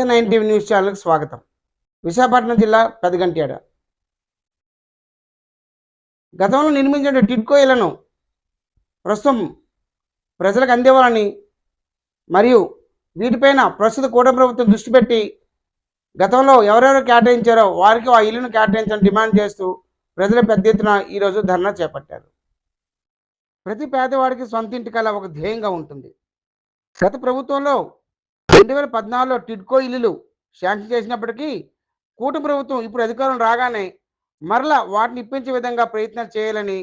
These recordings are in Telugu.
ఏ నైన్ టీవీ న్యూస్ ఛానల్కి స్వాగతం. విశాఖపట్నం జిల్లా పెదగంట్యాడ. గతంలో నిర్మించిన టిట్కో ఇళ్ళను ప్రస్తుతం ప్రజలకు అందేవాలని మరియు వీటిపైన ప్రస్తుత కూటమి ప్రభుత్వం దృష్టి పెట్టి గతంలో ఎవరెవరు కేటాయించారో వారికి ఆ ఇల్లును కేటాయించాలని డిమాండ్ చేస్తూ ప్రజల పెద్ద ఎత్తున ఈరోజు ధర్నా చేపట్టారు. ప్రతి పేదవాడికి సొంత ఇంటి కల ఒక ధ్యేయంగా ఉంటుంది. గత ప్రభుత్వంలో రెండు వేల పద్నాలుగులో టిడ్కో ఇల్లులు శాంక్షన్ చేసినప్పటికీ కూటమి ప్రభుత్వం ఇప్పుడు అధికారం రాగానే మరలా వాటిని ఇప్పించే విధంగా ప్రయత్నాలు చేయాలని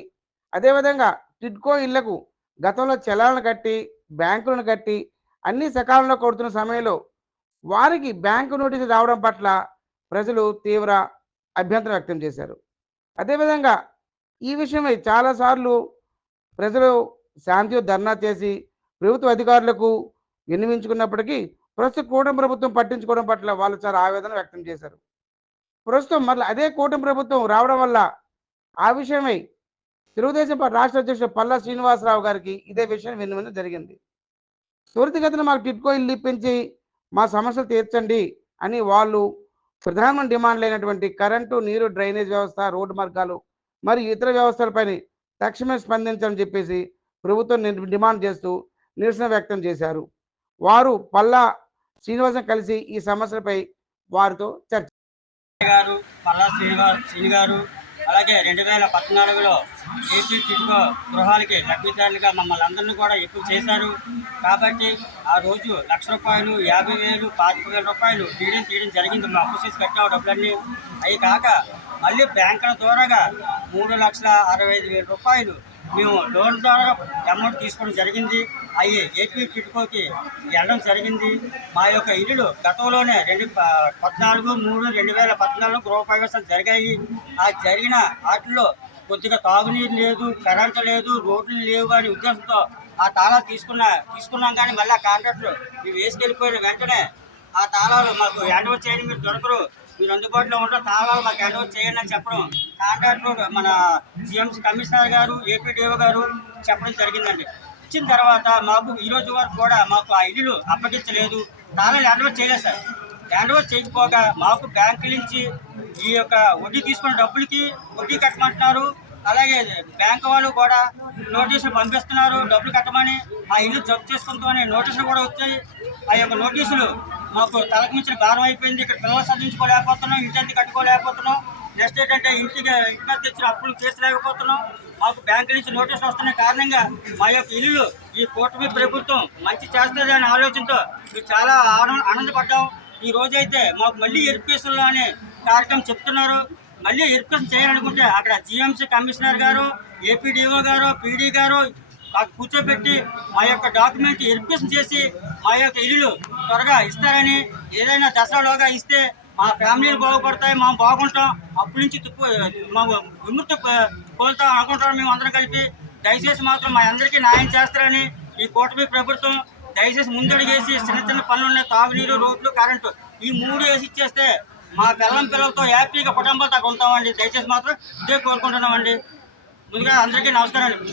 అదేవిధంగా టిడ్కో ఇళ్ళకు గతంలో చలాలను కట్టి బ్యాంకులను కట్టి అన్ని సకాలంలో కొడుతున్న సమయంలో వారికి బ్యాంకు నోటీసు రావడం పట్ల ప్రజలు తీవ్ర అభ్యంతరం వ్యక్తం చేశారు. అదేవిధంగా ఈ విషయమై చాలాసార్లు ప్రజలు శాంతి ధర్నా చేసి ప్రభుత్వ అధికారులకు విన్నవించుకున్నప్పటికీ ప్రస్తుత కూటమి ప్రభుత్వం పట్టించుకోవడం పట్ల వాళ్ళు చాలా ఆవేదన వ్యక్తం చేశారు. ప్రస్తుతం మళ్ళీ అదే కూటమి ప్రభుత్వం రావడం వల్ల ఆ విషయమై తెలుగుదేశం పార్టీ రాష్ట్ర అధ్యక్షుడు పల్లా శ్రీనివాసరావు గారికి ఇదే విషయం విన్నవించడం జరిగింది. త్వరితగతిన మాకు టిట్కో ఇల్లు ఇప్పించి మా సమస్యలు తీర్చండి అని వాళ్ళు ప్రధానమైన డిమాండ్ లేనటువంటి కరెంటు నీరు డ్రైనేజ్ వ్యవస్థ రోడ్డు మార్గాలు మరియు ఇతర వ్యవస్థలపైన తక్షణమే స్పందించాలని చెప్పేసి ప్రభుత్వం డిమాండ్ చేస్తూ నిరసన వ్యక్తం చేశారు. వారు పల్లా శ్రీనివాసం కలిసి ఈ సమస్యలపై వారితో చర్చ గారు పల్లా గారు శ్రీని గారు అలాగే రెండు వేల పద్నాలుగులో ఏపీ టిడ్కో గృహాలకి లబ్ధిదారులుగా మమ్మల్ని అందరినీ కూడా ఎక్కువ చేశారు? కాబట్టి ఆ రోజు లక్ష రూపాయలు యాభై వేలు పాతిక వేల రూపాయలు తీయడం తీయడం జరిగింది. మా అప్పు చేసి కట్టాము డబ్బులన్నీ. అవి కాక మళ్ళీ బ్యాంకుల ద్వారాగా మూడు లక్షల అరవై ఐదు వేల రూపాయలు మేము లోన్ ద్వారా అమౌంట్ తీసుకోవడం జరిగింది. అవి ఏపీ కిట్కోకి వెళ్ళడం జరిగింది. మా యొక్క ఇల్లులు గతంలోనే రెండు పద్నాలుగు మూడు రెండు వేల పద్నాలుగు గృహప్రవేశాలు జరిగాయి. ఆ జరిగిన వాటిల్లో కొద్దిగా తాగునీరు లేదు కరెంటు లేదు రోడ్లు లేవు అనే ఉద్దేశంతో ఆ తాళాలు తీసుకున్న తీసుకున్నాం కానీ మళ్ళీ ఆ కాంట్రాక్టర్ మేము వేసుకెళ్ళిపోయిన వెంటనే ఆ తాళాలు మాకు హ్యాండ్ ఓవర్ చేయడం మీరు దొరకరు. మీరు అందుబాటులో ఉంటారు తాళాలు మాకు హ్యాండ్ చేయండి అని చెప్పడం. కాంట్రాక్టర్ మన సీఎం కమిషనర్ గారు ఏపీడీఓ గారు చెప్పడం జరిగిందండి. ఇచ్చిన తర్వాత మాకు ఈ రోజు వరకు కూడా మాకు ఆ ఇల్లు అప్పగించలేదు. తాళాలు హ్యాండ్ ఓవర్ చేయలేదు సార్. హ్యాండ్ ఓవర్ చేయకపోగా మాకు బ్యాంకు నుంచి ఈ యొక్క వడ్డీ తీసుకున్న డబ్బులకి వడ్డీ కట్టమంటున్నారు. అలాగే బ్యాంకు వాళ్ళు కూడా నోటీసులు పంపిస్తున్నారు డబ్బులు కట్టమని. ఆ ఇల్లు జప్తు చేసుకుంటామని నోటీసులు కూడా వచ్చాయి. ఆ యొక్క నోటీసులు మాకు తలకు మించిన భారం అయిపోయింది. ఇక్కడ పిల్లలు చదివించుకోలేకపోతున్నాం ఇంటి కట్టుకోలేకపోతున్నాం. నెక్స్ట్ ఏంటంటే ఇంటికి ఇంటి మీద తెచ్చిన అప్పులు తీర్చలేకపోతున్నాం మాకు బ్యాంకు నుంచి నోటీసులు వస్తున్న కారణంగా మా యొక్క ఇల్లులు ఈ కూటమి ప్రభుత్వం మంచి చేస్తుంది అనే ఆలోచనతో మేము చాలా ఆనంద ఆనందపడ్డాం. ఈ రోజైతే మాకు మళ్ళీ ఎరిపేసులు అనే కార్యక్రమం చెప్తున్నారు. మళ్ళీ ఎరిపేషన్ చేయాలనుకుంటే అక్కడ జిఎంసీ కమిషనర్ గారు ఏపీడీఓ గారు పీడీ గారు మాకు కూర్చోబెట్టి మా యొక్క డాక్యుమెంట్ వెరిఫికేషన్ చేసి మా యొక్క ఇల్లు త్వరగా ఇస్తారని ఏదైనా దసరాలోగా ఇస్తే మా ఫ్యామిలీలు బాగుపడతాయి మేము బాగుంటాం. అప్పటి నుంచి మా విముక్తి కోల్తాం అనుకుంటాం మేము అందరం కలిపి. దయచేసి మాత్రం మా అందరికీ న్యాయం చేస్తారని ఈ కూటమి ప్రభుత్వం దయచేసి ముందడుగేసి చిన్న చిన్న పనులు ఉన్నాయి తాగునీరు రోడ్లు కరెంటు ఈ మూడు వేసి ఇచ్చేస్తే మా పిల్లల పిల్లలతో హ్యాపీగా కుటుంబాలతో అక్కడ ఉంటామండి. దయచేసి మాత్రం ఇదే కోరుకుంటున్నామండి. ముందుగా అందరికీ నమస్కారం అండి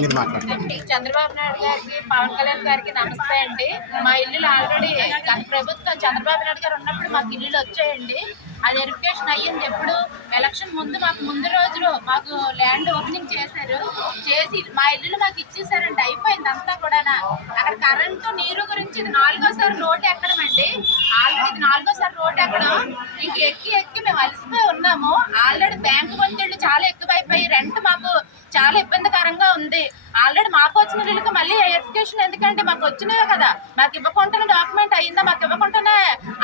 మీరు మాట్లాడండి. చంద్రబాబు నాయుడు గారికి పవన్ కళ్యాణ్ గారికి నమస్తే అండి. మా ఇల్లులు ఆల్రెడీ గత ప్రభుత్వం చంద్రబాబు నాయుడు గారు ఉన్నప్పుడు మాకు ఇల్లులు వచ్చాయండి. అది వెరిఫికేషన్ అయ్యింది ఎప్పుడు. ఎలక్షన్ ముందు మాకు ముందు రోజులు మాకు ల్యాండ్ ఓపెనింగ్ చేశారు. చేసి మా ఇల్లులు మాకు ఇచ్చేసారండి అయిపోయింది అంతా కూడా అక్కడ కరెంటు నీరు గురించి ఇది నాలుగోసారి రోడ్డు ఎక్కడం అండి. ఆల్రెడీ ఇది నాలుగోసారి రోడ్డు ఎక్కడం. ఇంక ఎక్కి ఎక్కి మేము అలసిపోయి ఉన్నాము. ఆల్రెడీ బ్యాంకు ఒత్తిళ్ళు చాలా ఎక్కువైపోయి రెంట్ మాకు చాలా ఇబ్బందికరంగా ఉంది. ఆల్రెడీ మాకు వచ్చిన వీళ్ళకి మళ్ళీ వెరిఫికేషన్ ఎందుకంటే మాకు వచ్చినవే కదా. మాకు ఇవ్వకుండానే డాక్యుమెంట్ అయ్యిందా మాకు ఇవ్వకుండానే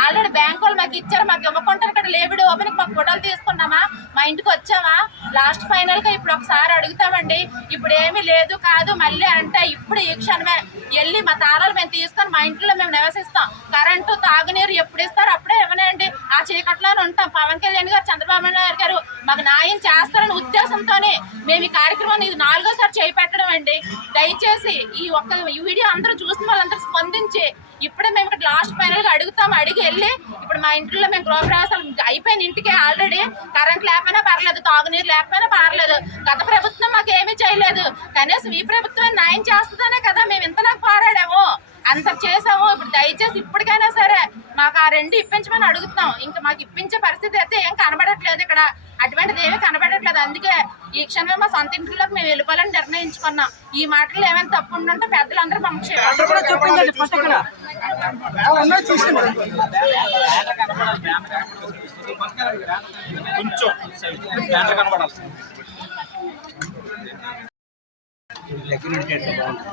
ఆల్రెడీ బ్యాంక్ వాళ్ళు మాకు ఇచ్చారు. మాకు ఇవ్వకుండా ఇక్కడ లేబిడి ఓపెన్ మాకు ఫోటోలు తీసుకున్నామా మా ఇంటికి వచ్చామా లాస్ట్ ఫైనల్గా ఇప్పుడు ఒకసారి అడుగుతామండి. ఇప్పుడు ఏమీ లేదు కాదు మళ్ళీ అంటే ఇప్పుడు ఈ క్షణమే వెళ్ళి మా తాళాలు మేము తీసుకొని మా ఇంట్లో మేము నివసిస్తాం. కరెంటు తాగునీరు ఎప్పుడు ఇస్తారు? అప్పుడే ఇవ్వనండి. చీకట్లోనే ఉంటాం. పవన్ కళ్యాణ్ గారు చంద్రబాబు నాయుడు గారు మాకు న్యాయం చేస్తారనే ఉద్దేశంతోనే మేము ఈ కార్యక్రమాన్ని ఇది నాలుగోసారి చేపట్టడం అండి. దయచేసి ఈ ఒక్క ఈ వీడియో అందరూ చూసిన వాళ్ళందరూ స్పందించి ఇప్పుడే మేము ఇక్కడ లాస్ట్ ఫైనల్గా అడుగుతాం. అడిగి వెళ్ళి ఇప్పుడు మా ఇంట్లో మేము గృహప్రవేశాలు అయిపోయిన ఇంటికే ఆల్రెడీ కరెంట్ లేకపోయినా పర్లేదు తాగునీరు లేకపోయినా పర్లేదు. గత ప్రభుత్వం మాకు ఏమీ చేయలేదు. కనీసం ఈ ప్రభుత్వం న్యాయం చేస్తుందనే కదా మేము ఇంతలా పోరాడాము. అంత చేసాము ఇప్పుడు దయచేసి ఇప్పటికైనా సరే మాకు ఆ రెండు ఇప్పించమని అడుగుతున్నాం. ఇంకా మాకు ఇప్పించే పరిస్థితి అయితే ఏం కనబడట్లేదు ఇక్కడ. అటువంటిది ఏమీ కనబడట్లేదు. అందుకే ఈ క్షణమే మా సొంత ఇంట్లోకి మేము వెళ్ళిపోవాలని నిర్ణయించుకున్నాం. ఈ మాటలు ఏమైనా తప్పు ఉంటే పెద్దలందరూ మాకు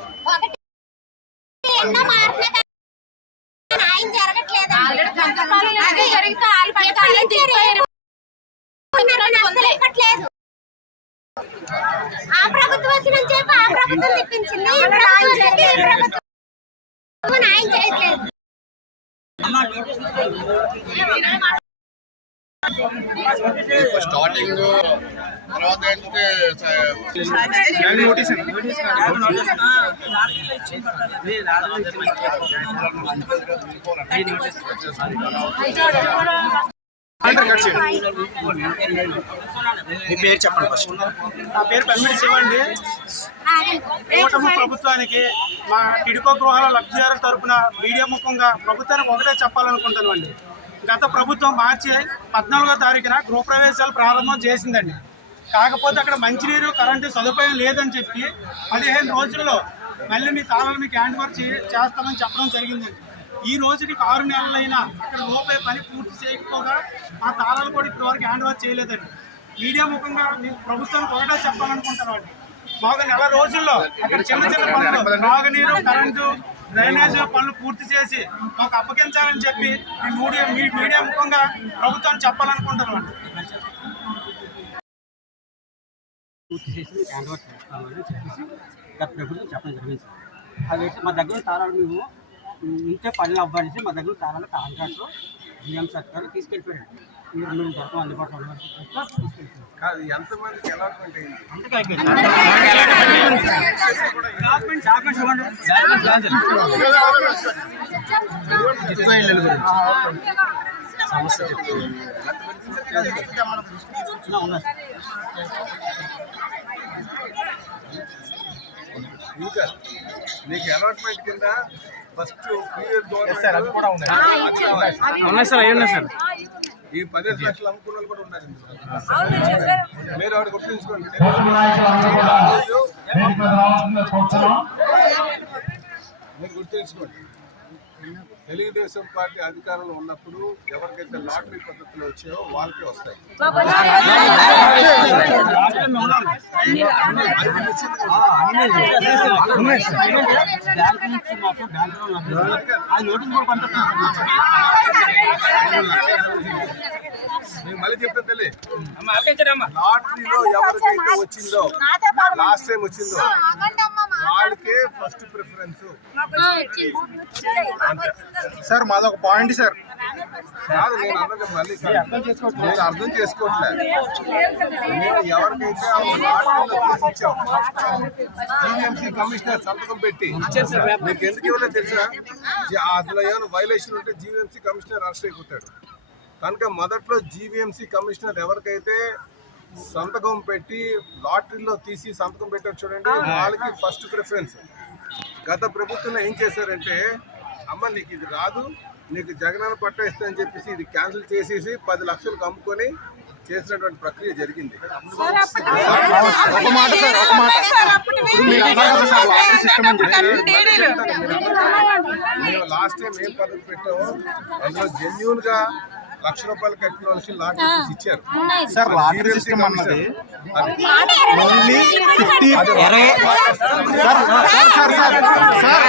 క్షమించండి. ఎన్నో మారినా కానీ న్యాయం జరగట్లేదు అనేది జరిగితే వాళ్ళ ఆ ప్రభుత్వం వచ్చిన చెప్పి ఆ ప్రభుత్వం తెప్పించింది. ఈ ప్రభుత్వం న్యాయం చేయట్లేదు? స్టార్టింగ్ తర్వాత ఏంటంటే మీ పేరు చెప్పండి ఫస్ట్ నా పేరు పెమ్మిడి శివండి కూటమి ప్రభుత్వానికి మా టిడికో గృహాల లబ్ధిదారుల తరపున మీడియా ముఖంగా ప్రభుత్వానికి ఒకటే చెప్పాలనుకుంటున్నామండి. గత ప్రభుత్వం మార్చి పద్నాలుగో తారీఖున గృహప్రవేశాలు ప్రారంభం చేసిందండి. కాకపోతే అక్కడ మంచినీరు కరెంటు సదుపాయం లేదని చెప్పి పదిహేను రోజుల్లో మళ్ళీ మీ తాళాలు మీకు హ్యాండ్ ఓవర్ చేస్తామని చెప్పడం జరిగిందండి. ఈ రోజుకి ఆరు నెలలైనా అక్కడ లోపే పని పూర్తి చేయకపోగా ఆ తాళాలు కూడా ఇప్పటివరకు హ్యాండ్ ఓవర్ చేయలేదండి. మీడియా ముఖంగా మీకు ప్రభుత్వానికి ఒకటే చెప్పాలనుకుంటున్నామండి మాకు నెల రోజుల్లో అక్కడ చిన్న చిన్న పనులు తాగునీరు కరెంటు డ్రైనేజ్ పనులు పూర్తి చేసి మాకు అప్పగించాలని చెప్పి మీ మీడియా మీ మీడియా ముఖంగా ప్రభుత్వం చెప్పాలనుకుంటున్నామండి పూర్తి చేసి హ్యాండ్ ఓవర్ చేస్తామని చెప్పేసి గత ప్రభుత్వం చెప్పడం జరిగింది సార్. అవి మా దగ్గర తాళాలు మేము ఇంటే పనులు అవ్వాల్సి మా దగ్గర తాళాలు కాంట్రాక్టర్ జిఎం సర్కారు తీసుకెళ్ళిపోయాడు మీరు అందుబాటులో సమస్య. ఇంకా? నీకు అలాట్మెంట్ కింద ఫస్ట్ పీరియడ్ సార్ అవి కూడా ఉన్నాయి. ఉన్నాయి సార్ అవి ఉన్నాయి సార్ ఈ పదిహేను లక్షలు అమ్ముకున్న వాళ్ళు కూడా ఉన్నారు. మీరు ఆవిడ గుర్తుంచుకోండి. మీరు గుర్తుంచుకోండి. తెలుగుదేశం పార్టీ అధికారంలో ఉన్నప్పుడు ఎవరికైతే లాటరీ పద్ధతులు వచ్చాయో వాళ్ళకే వస్తాయి. బ్యాంక్ బ్యాంక్ అది నోటీస్ కూడా మళ్ళీ చెప్తాను తల్లి. లాటరీలో ఎవరికైతే వచ్చిందో లాస్ట్ టైం వచ్చిందో వాళ్ళకే ఫస్ట్ ప్రిఫరెన్స్ సార్ మాదొక పాయింట్ సార్. కాదు నేను అన్నది మళ్ళీ. నేను అర్థం చేసుకోవట్లేదు నేను ఎవరికైతే ఆ లాటరీలో తీసి ఇచ్చాం జీవీఎంసీ కమిషనర్ సంతకం పెట్టి మీకు ఎందుకు ఇవ్వలేదు తెలుసా? అందులో ఏమైనా వైలేషన్ ఉంటే జీవీఎంసీ కమిషనర్ అరెస్ట్ అయిపోతాడు. కనుక మొదట్లో జీవీఎంసీ కమిషనర్ ఎవరికైతే సంతకం పెట్టి లాటరీలో తీసి సంతకం పెట్టారు చూడండి వాళ్ళకి ఫస్ట్ ప్రిఫరెన్స్ గత ప్రభుత్వంలో ఏం చేశారంటే అమ్మ నీకు ఇది రాదు నీకు జగనన్న పట్ట ఇస్తా అని చెప్పేసి ఇది క్యాన్సిల్ చేసేసి పది లక్షలకు అమ్ముకొని చేసినటువంటి ప్రక్రియ జరిగింది. లాస్ట్ టైం ఏం పద్ధతి పెట్టామో అందులో జెన్యున్గా లక్ష రూపాయలు కట్టిన వాళ్ళకి ఇచ్చారు. సార్ లాటరీ సిస్టమ్ అన్నది అది- only fifty sir sir sir sir sir